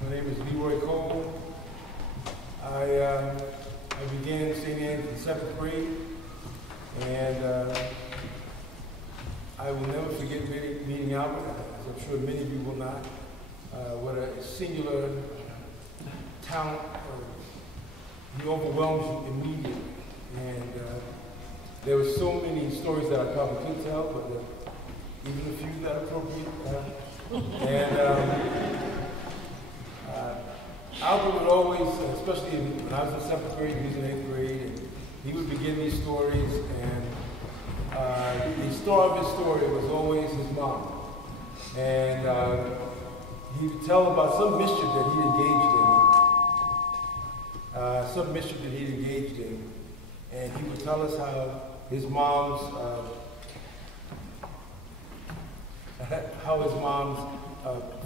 My name is Leroy Cole. I began St. Anne's in 7th grade, and I will never forget meeting Albert, as I'm sure many of you will not. What a singular talent. He overwhelms you immediately. And there were so many stories that I probably could tell, but even a few that are appropriate. Albert would always, especially when I was in 7th grade, he was in 8th grade, and he would begin these stories, and the star of his story was always his mom. And he would tell about some mischief that he'd engaged in, and he would tell us how his mom's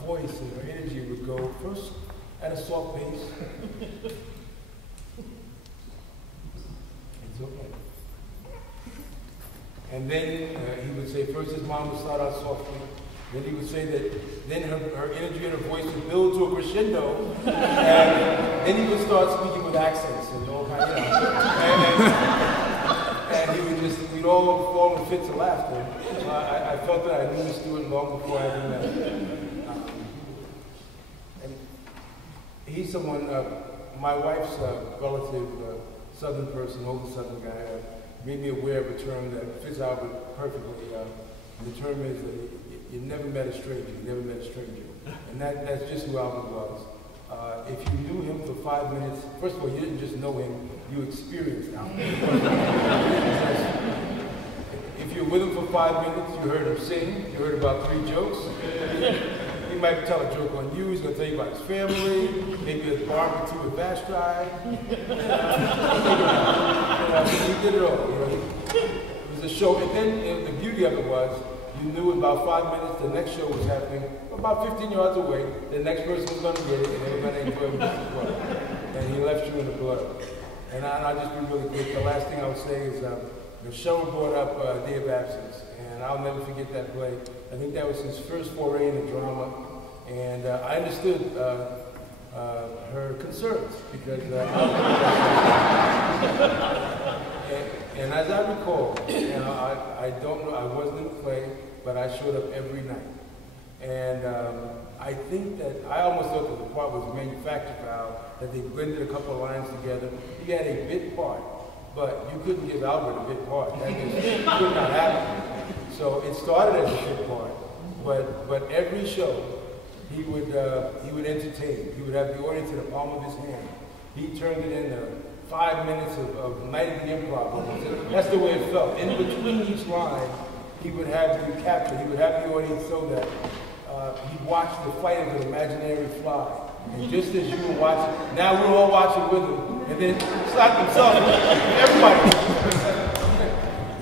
voice and her energy would go first at a soft pace. It's okay. And then he would say first his mom would start out softly. Then he would say that then her energy and her voice would build to a crescendo, and then he would start speaking with accents and all kinds of and we'd all fall in fits of laughter. I felt that I knew Stewart long before I ever met him. And he's someone, my wife's relative, Southern person, older Southern guy, made me aware of a term that fits Albert perfectly. The term is that you never met a stranger. You never met a stranger. And that's just who Albert was. If you knew him for 5 minutes, first of all, you didn't just know him, you experienced Albert. If you were with him for 5 minutes, you heard him sing, you heard about 3 jokes. He might tell a joke on you, he's going to tell you about his family, maybe a barbecue with Bash Drive. He did it all. It was a show, and then the beauty of it was, you knew in about 5 minutes the next show was happening, about 15 yards away, the next person was going to get it, and everybody enjoyed it as well. And he left you in the blood. And I'll just be really quick. The last thing I would say is, the show brought up Day of Absence, and I'll never forget that play. I think that was his first foray into drama, and I understood her concerns, because and as I recall, I don't know, I wasn't in the play, but I showed up every night. And I think that, I almost thought that the part was manufactured for Al, that they blended a couple of lines together. He had a bit part, but you couldn't give Albert a bit part. That just could not happen. So it started as a bit part, but every show, he would entertain. He would have the audience in the palm of his hand. He turned it into 5 minutes of Night at the Improv. That's the way it felt. In between each line, he would have you capture. He would have the audience so that he'd watch the fight of an imaginary fly. And just as you were watching, now we're all watching with him, and then slap himself, everybody.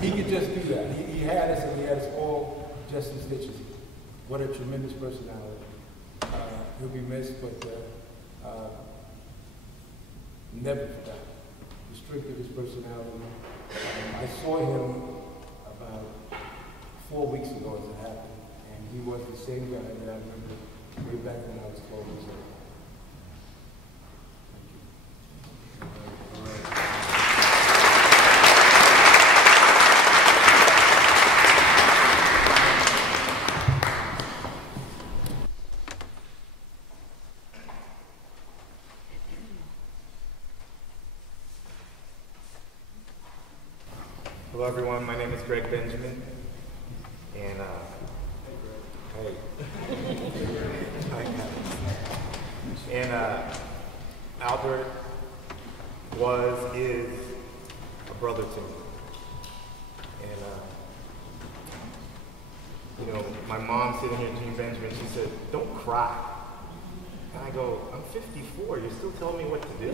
He could just do that. He had us, and he had us all just in stitches. What a tremendous personality. He'll be missed, but never forgot the strength of his personality. I saw him about 4 weeks ago as it happened, and he was the same guy that I remember way back when I was 12 years old. Thank you. Hello everyone, my name is Greg Benjamin, and hey, and Albert is a brother to me, and you know, my mom sitting here, Jean Benjamin, she said, "Don't cry," and I go, "I'm 54. You're still telling me what to do?"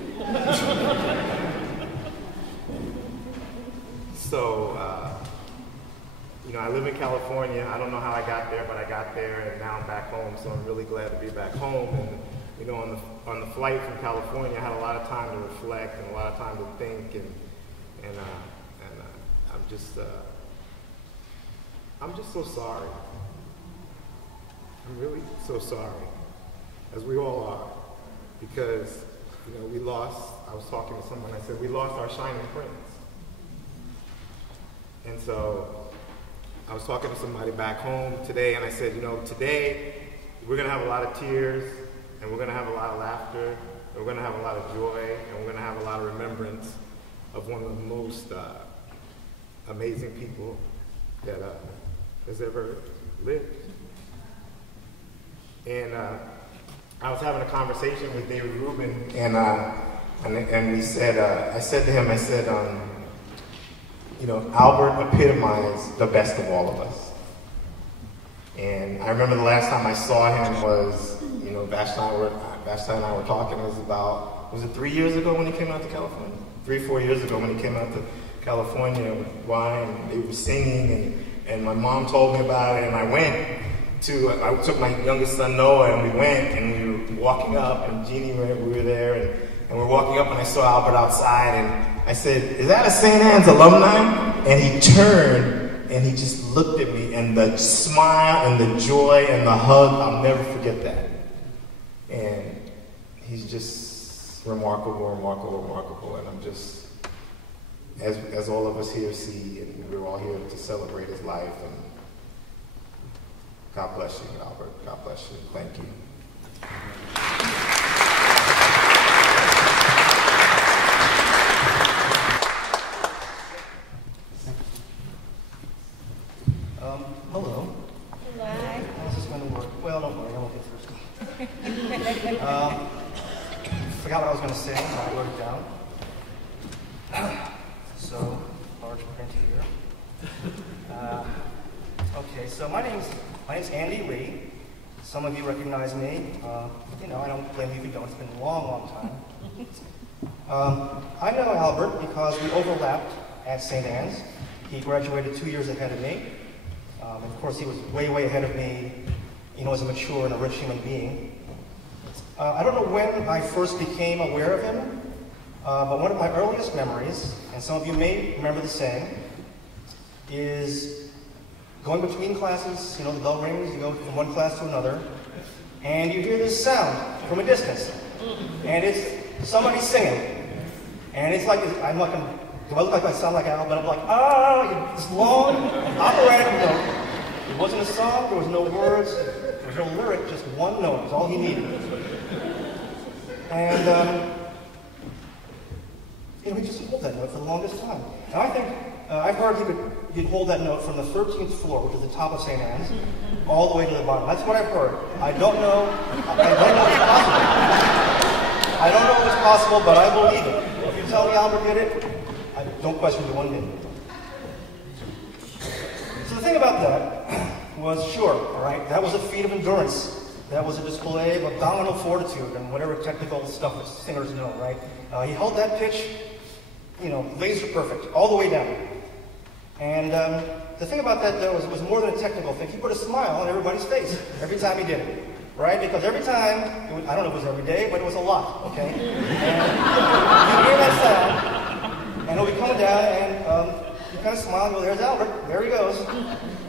So, you know, I live in California. I don't know how I got there, but I got there, and now I'm back home, so I'm really glad to be back home. And, you know, on the flight from California, I had a lot of time to reflect and a lot of time to think, and I'm just so sorry. I'm really so sorry, as we all are. because, you know, we lost, I was talking to someone, I said, we lost our shining prince. And so I was talking to somebody back home today, and I said, you know, today we're going to have a lot of tears, and we're going to have a lot of laughter, and we're going to have a lot of joy, and we're going to have a lot of remembrance of one of the most amazing people that has ever lived. And I was having a conversation with David Rubin, and we said, I said to him, I said, you know, Albert epitomized the best of all of us. And I remember the last time I saw him was, you know, Vashti and I were talking, it was about, was it 3 years ago when he came out to California? 3-4 years ago when he came out to California, and they were singing, and my mom told me about it, and I took my youngest son Noah, and we went, and we were walking up, and Jeannie, we were there, and we're walking up, and I saw Albert outside, and I said, "Is that a St. Anne's alumni?" And he turned, and he just looked at me, and the smile, and the joy, and the hug, I'll never forget that. And he's just remarkable, remarkable, remarkable, and I'm just, as all of us here see, and we're all here to celebrate his life, and God bless you, Albert. God bless you. Thank you. Hello. Hi. How's this going to work? Well, don't worry, I won't get thirsty. Forgot what I was going to say, so I wrote it down. So, large print here. Okay, so my name's Andy Lee. Some of you recognize me. You know, I don't blame you if you don't. It's been a long, long time. I know Albert because we overlapped at St. Anne's. He graduated 2 years ahead of me. Of course, he was way, way ahead of me, you know, as a mature and a rich human being. I don't know when I first became aware of him, but one of my earliest memories, and some of you may remember the same, is going between classes. You know, the bell rings, you go from one class to another, and you hear this sound from a distance, and it's somebody singing, and it's like, do I look like I sound like Al? But I'm like, oh, this long operatic note. It wasn't a song, there was no words, there was no lyric, just one note. It was all he needed. And, you know, he just hold that note for the longest time. And I think, I've heard he'd hold that note from the 13th floor, which is the top of St. Anne's, all the way to the bottom. That's what I've heard. I don't know if it's possible. I don't know if it's possible, but I believe it. If you tell me Albert did it, I don't question you one bit. So the thing about that was, sure, all right, that was a feat of endurance. That was a display of abdominal fortitude and whatever technical stuff that singers know, right? He held that pitch, you know, laser perfect, all the way down. And the thing about that, though, was it was more than a technical thing. He put a smile on everybody's face every time he did it, right? Because every time, I don't know if it was every day, but it was a lot, okay? And you hear that sound, and he'll be coming down, and you kind of smile and go, there's Albert, there he goes.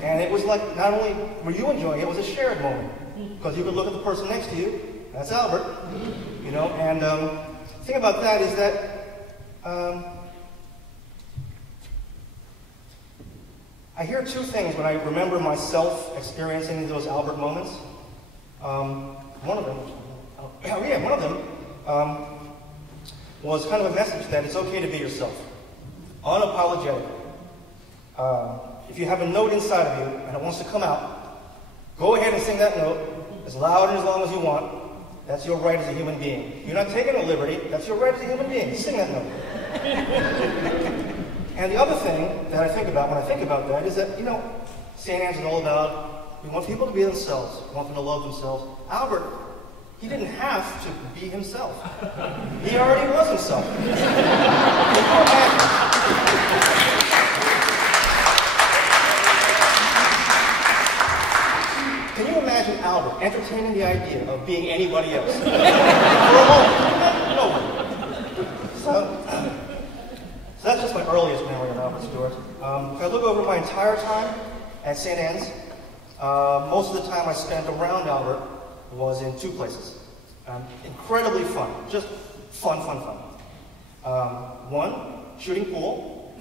And it was like, not only were you enjoying it, it was a shared moment. Because you could look at the person next to you, that's Albert, you know, and the thing about that is that I hear two things when I remember myself experiencing those Albert moments. One of them was kind of a message that it's okay to be yourself, unapologetic. If you have a note inside of you and it wants to come out, go ahead and sing that note as loud and as long as you want. That's your right as a human being. You're not taking a liberty. That's your right as a human being. Sing that note. And the other thing that I think about when I think about that is that, you know, St. Anne's is all about, we want people to be themselves. We want them to love themselves. Albert, he didn't have to be himself. He already was himself. Can you imagine Albert entertaining the idea of being anybody else? For a moment. No. So that's just my earliest memory of Albert Stewart. If I look over my entire time at St. Anne's, most of the time I spent around Albert was in two places. Incredibly fun, just fun, fun, fun. One, shooting pool.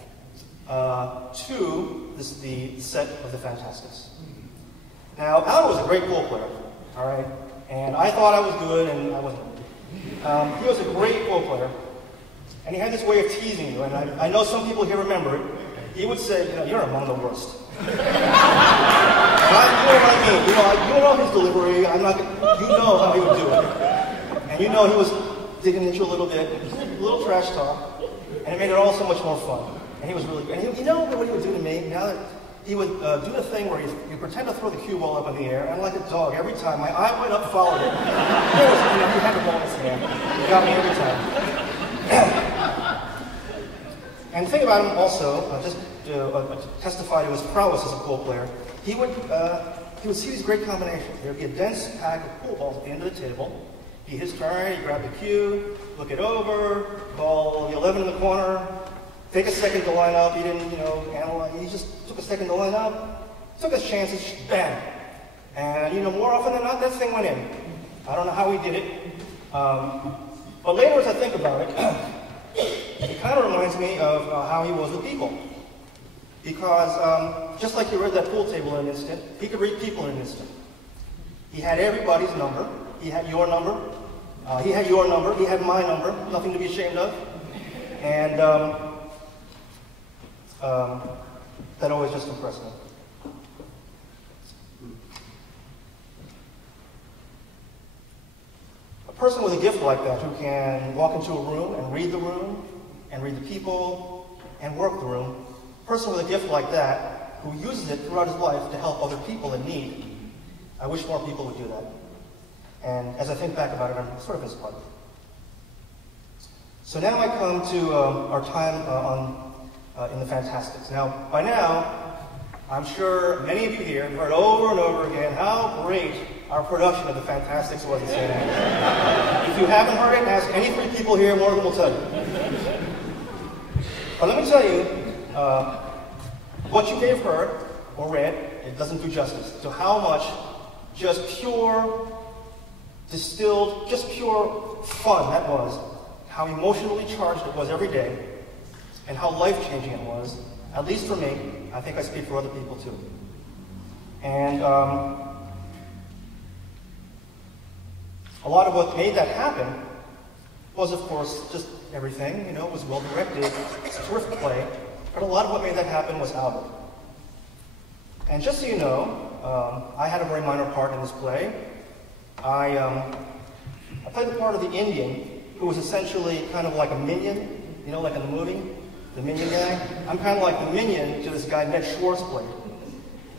Two, this is the set of the Fantastics. Now, Albert was a great pool player, all right? And I thought I was good, and I wasn't. He was a great pool player, and he had this way of teasing you, and I know some people here remember it. He would say, you're among the worst. You know what I mean? You know his delivery. You know how he would do it. And you know he was digging into you a little bit, a little trash talk, and it made it all so much more fun. And he was really good. And you know what he would do to me? Now that he would do the thing where you pretend to throw the cue ball up in the air, and like a dog, every time my eye went up, followed it. He had the bonus man. He got me every time. And the thing about him also, just to testify to his prowess as a pool player, he would see these great combinations. There would be a dense pack of pool balls at the end of the table. He'd hit his turn, he'd grab the cue, look it over, ball the 11 in the corner, take a second to line up. He didn't, analyze. He just took a second to line up, took his chances, bang. And, more often than not, that thing went in. I don't know how he did it. But later as I think about it, it kind of reminds me of how he was with people. Because just like he read that pool table in an instant, he could read people in an instant. He had everybody's number. He had your number. He had your number. He had my number. Nothing to be ashamed of. And that always just impressed me. A person with a gift like that who can walk into a room and read the people, and work the room. A person with a gift like that who uses it throughout his life to help other people in need. I wish more people would do that. And as I think back about it, I'm sort of inspired. So now I come to our time in the Fantastics. Now, by now, I'm sure many of you here have heard over and over again how great our production of the Fantastics was at St. Anne's. If you haven't heard it, ask any three people here, more of them will tell you. But let me tell you, what you may have heard or read, it doesn't do justice to how much just pure, distilled, just pure fun that was, how emotionally charged it was every day, and how life-changing it was, at least for me. I think I speak for other people too. And a lot of what made that happen was, of course, just everything. It was well-directed, it's a terrific play, but a lot of what made that happen was Albert. And just so you know, I had a very minor part in this play. I played the part of the Indian, who was essentially kind of like a minion, like in the movie, the minion guy. I'm kind of like the minion to this guy Ned Schwartz played.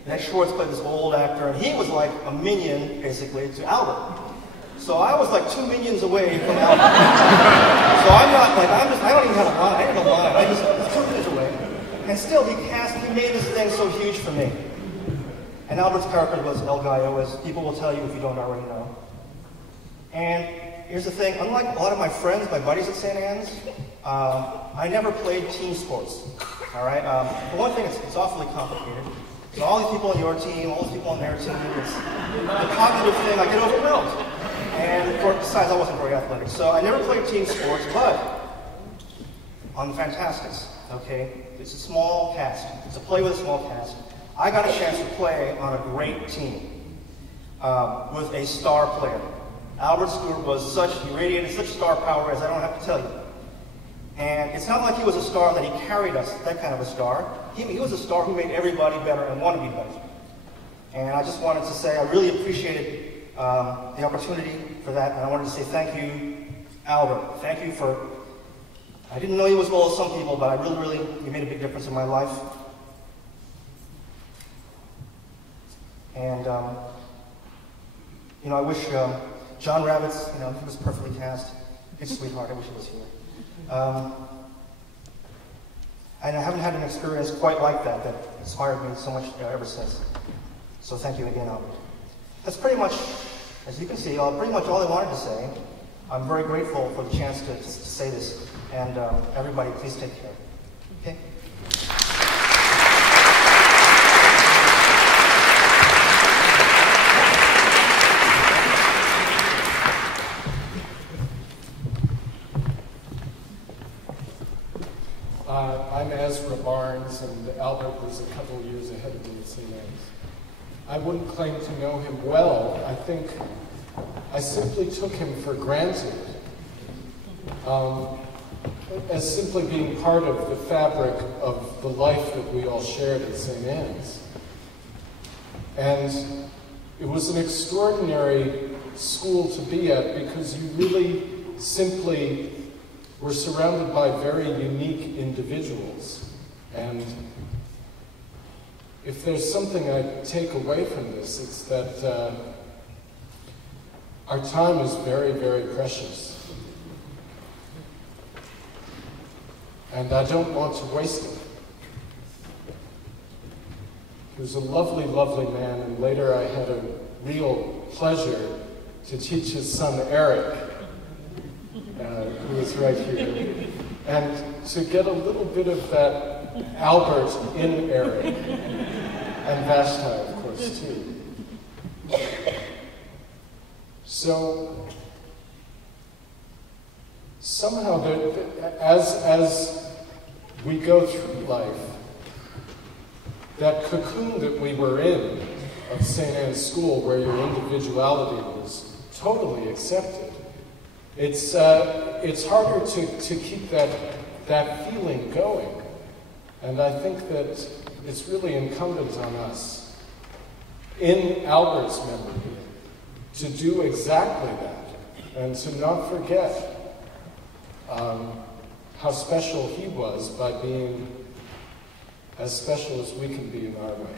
Ned Schwartz played this old actor, and he was like a minion, basically, to Albert. So I was like 2 minions away from Albert. So I'm not like, I don't even have a line. I didn't have a line. I just 2 minions away. And still, he made this thing so huge for me. And Albert's character was El Gallo, as people will tell you if you don't already know. And here's the thing, unlike a lot of my friends, my buddies at St. Anne's, I never played team sports, all right? For one thing, it's awfully complicated. So all these people on your team, all these people on their team, it's the cognitive thing, I get overwhelmed. And besides, I wasn't very athletic. So I never played team sports, but on the Fantastics, okay? It's a small cast. It's a play with a small cast. I got a chance to play on a great team with a star player. Albert Stewart was he radiated such star power as I don't have to tell you. And it's not like he was a star that he carried us, that kind of a star. He was a star who made everybody better and wanted to be better. And I just wanted to say I really appreciated the opportunity for that, and I wanted to say thank you, Albert. Thank you for, I didn't know you as well as some people, but I really, you made a big difference in my life. And, I wish John Rabbits, he was perfectly cast. He's a sweetheart, I wish he was here. And I haven't had an experience quite like that inspired me so much ever since. So thank you again, Albert. That's pretty much, as you can see, pretty much all I wanted to say. I'm very grateful for the chance to say this. And everybody, please take care. Okay? Barnes, and Albert was a couple years ahead of me at St. Anne's. I wouldn't claim to know him well. I think I simply took him for granted as simply being part of the fabric of the life that we all shared at St. Anne's. And it was an extraordinary school to be at because you really simply were surrounded by very unique individuals. And if there's something I take away from this, it's that our time is very, very precious. And I don't want to waste it. He was a lovely, lovely man, and later I had a real pleasure to teach his son Eric, who is right here, and to get a little bit of that Albert in Eric, and Vashti, of course, too. So, somehow, as we go through life, that cocoon that we were in of St. Anne's School, where your individuality was totally accepted, it's harder to keep that feeling going. And I think that it's really incumbent on us, in Albert's memory, to do exactly that, and to not forget how special he was by being as special as we can be in our way.